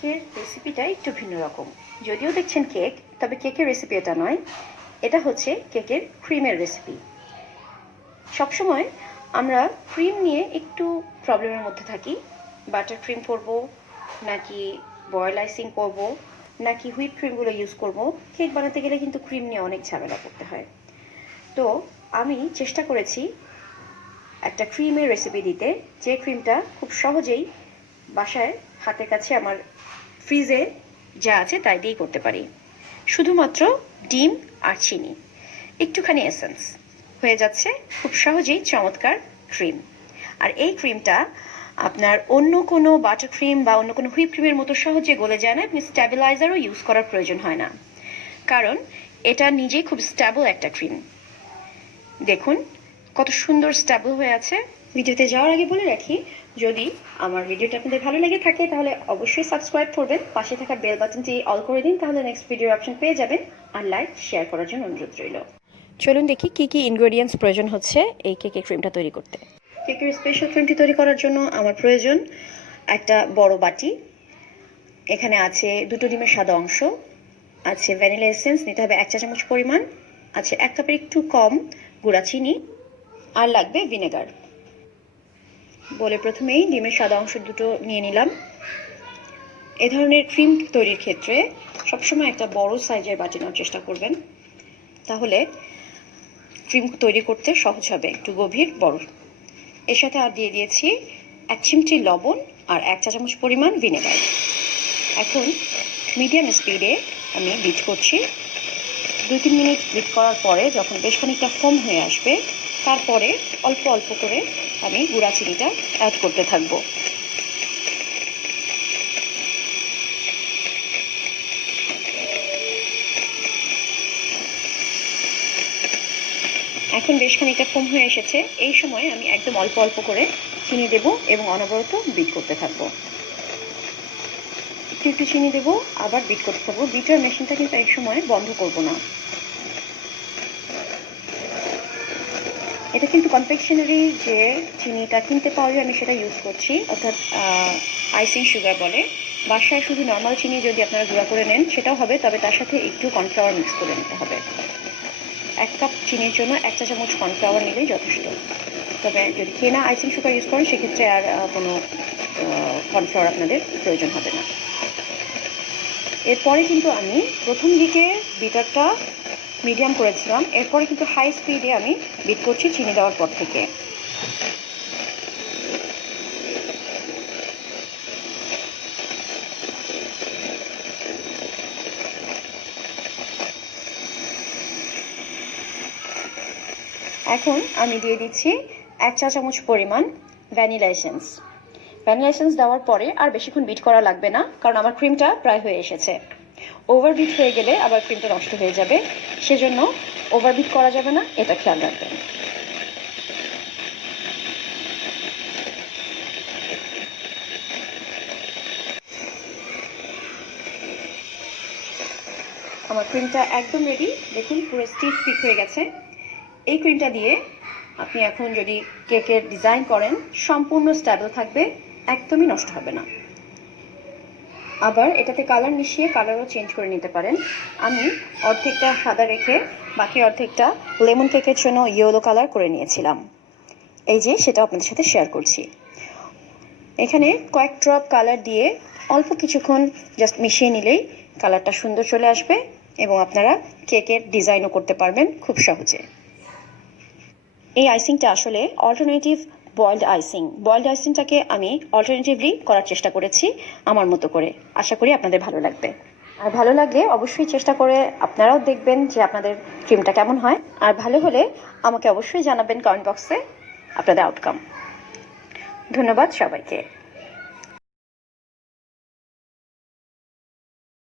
আজকের রেসিপিটা একটু ভিন্ন রকম। যদিও দেখছেন কেক, তবে কেকের রেসিপি এটা নয়, এটা হচ্ছে কেকের ক্রিমের রেসিপি। সবসময় আমরা ক্রিম নিয়ে একটু প্রবলেমের মধ্যে থাকি। বাটার ক্রিম করব নাকি বয়েল আইসিং করব নাকি হুইপ ক্রিমগুলো ইউজ করব। কেক বানাতে গেলে কিন্তু ক্রিম নিয়ে অনেক ঝামেলা করতে হয়। তো আমি চেষ্টা করেছি একটা ক্রিমের রেসিপি দিতে, যে ক্রিমটা খুব সহজেই বাসায় হাতের কাছে আমার ফ্রিজে যা আছে তাই দিয়েই করতে পারি। শুধুমাত্র ডিম আর চিনি, একটুখানি এসেন্স, হয়ে যাচ্ছে খুব সহজেই চমৎকার ক্রিম। আর এই ক্রিমটা আপনার অন্য কোনো বাটার ক্রিম বা অন্য কোনো হুইপ ক্রিমের মতো সহজে গলে যায় না। আপনি স্ট্যাবিলাইজারও ইউজ করার প্রয়োজন হয় না, কারণ এটা নিজেই খুব স্ট্যাবল একটা ক্রিম। দেখুন কত সুন্দর স্ট্যাবল হয়ে আছে। ভিডিওতে যাওয়ার আগে বলে রাখি, যদি আমার ভিডিওটা আপনাদের ভালো লেগে থাকে তাহলে অবশ্যই সাবস্ক্রাইব করবেন, পাশে থাকা বেল বাটনটি অল করে দিন, তাহলে নেক্সট ভিডিওর অপশন পেয়ে যাবেন। আর লাইক শেয়ার করার জন্য অনুরোধ রইল। চলুন দেখি কি কি ইনগ্রেডিয়েন্টস প্রয়োজন হচ্ছে এই কেকের ক্রিমটা তৈরি করতে। কেকের স্পেশাল ক্রিমটি তৈরি করার জন্য আমার প্রয়োজন একটা বড় বাটি। এখানে আছে 2টো ডিমের সাদা অংশ, আছে ভ্যানিলা এসেন্স নিতে হবে 1 চা চামচ পরিমাণ, আছে 1 কাপের একটু কম গুঁড়া চিনি, আর লাগবে ভিনেগার। বলে প্রথমেই ডিমের সাদা অংশ দুটো নিয়ে নিলাম। এ ধরনের ক্রিম তৈরির ক্ষেত্রে সবসময় একটা বড় সাইজের বাটি নেওয়ার চেষ্টা করবেন, তাহলে ক্রিম তৈরি করতে সহজ হবে, একটু গভীর বড়। এর সাথে আর দিয়ে দিয়েছি 1 চিমটি লবণ আর 1 চা চামচ পরিমাণ ভিনেগার। এখন মিডিয়াম স্পিডে আমি বিট করছি। 2-3 মিনিট বিট করার পরে যখন বেশ খানিকটা ফোম হয়ে আসবে, তারপরে অল্প অল্প করে আমি গুঁড়া চিনিটা অ্যাড করতে থাকবো। এখন বেশ খানিকটা ফোম হয়ে এসেছে। এই সময় আমি একদম অল্প অল্প করে চিনি দেব এবং অনবরত বিট করতে থাকবো। একটু একটু চিনি দেবো, আবার বিট করতে থাকবো। বিটার মেশিনটা কিন্তু এই সময় বন্ধ করব না। এটা কিন্তু কনফেকশনারি যে চিনিটা কিনতে পাওয়া যায় আমি সেটা ইউজ করছি, অর্থাৎ আইসিং সুগার বলে। বাসায় শুধু নর্মাল চিনি যদি আপনারা গুঁড়া করে নেন সেটাও হবে, তবে তার সাথে একটু কর্নফ্লাওয়ার মিক্স করে নিতে হবে। 1 কাপ চিনির জন্য 1 চা চামচ কর্নফ্লাওয়ার নিলেই যথেষ্ট। তবে যদি কেনা আইসিং সুগার ইউজ করেন সেক্ষেত্রে আর কোনো কর্নফ্লাওয়ার আপনাদের প্রয়োজন হবে না। এরপরে কিন্তু আমি প্রথম দিকে বিটারটা মিডিয়াম করেছিলাম, এরপরে কিন্তু হাই স্পিডে আমি বিট করছি চিনি দেওয়ার পর থেকে। এখন আমি দিয়ে দিচ্ছি 1 চা চামচ পরিমাণ ভ্যানিলা এসেন্স। ভ্যানিলা এসেন্স দেওয়ার পরে আর বেশিক্ষণ বিট করা লাগবে না, কারণ আমার ক্রিমটা প্রায় হয়ে এসেছে। ওভারবিট হয়ে গেলে আবার ক্রিমটা নষ্ট হয়ে যাবে, সেজন্য ওভারবিট করা যাবে না, এটা খেয়াল রাখবেন। আমার ক্রিমটা একদম রেডি, দেখুন পুরো স্টিফ পিক হয়ে গেছে। এই ক্রিমটা দিয়ে আপনি এখন যদি কেকের ডিজাইন করেন সম্পূর্ণ স্ট্যাবল থাকবে, একদমই নষ্ট হবে না। আবার এটাতে কালার মিশিয়ে কালারও চেঞ্জ করে নিতে পারেন। আমি অর্ধেকটা সাদা রেখে বাকি অর্ধেকটা লেমন কেকের জন্য ইয়েলো কালার করে নিয়েছিলাম। এই যে সেটা আপনাদের সাথে শেয়ার করছি। এখানে কয়েক ড্রপ কালার দিয়ে অল্প কিছুক্ষণ জাস্ট মিশিয়ে নিলেই কালারটা সুন্দর চলে আসবে এবং আপনারা কেকের ডিজাইনও করতে পারবেন খুব সহজে। এই আইসিংটা আসলে অল্টারনেটিভ বয়েলড আইসিং। বয়েলড আইসিংটাকে আমি অল্টারনেটিভলি করার চেষ্টা করেছি আমার মতো করে। আশা করি আপনাদের ভালো লাগবে। আর ভালো লাগলে অবশ্যই চেষ্টা করে আপনারাও দেখবেন যে আপনাদের ক্রিমটা কেমন হয়। আর ভালো হলে আমাকে অবশ্যই জানাবেন কমেন্ট বক্সে আপনাদের আউটকাম। ধন্যবাদ সবাইকে।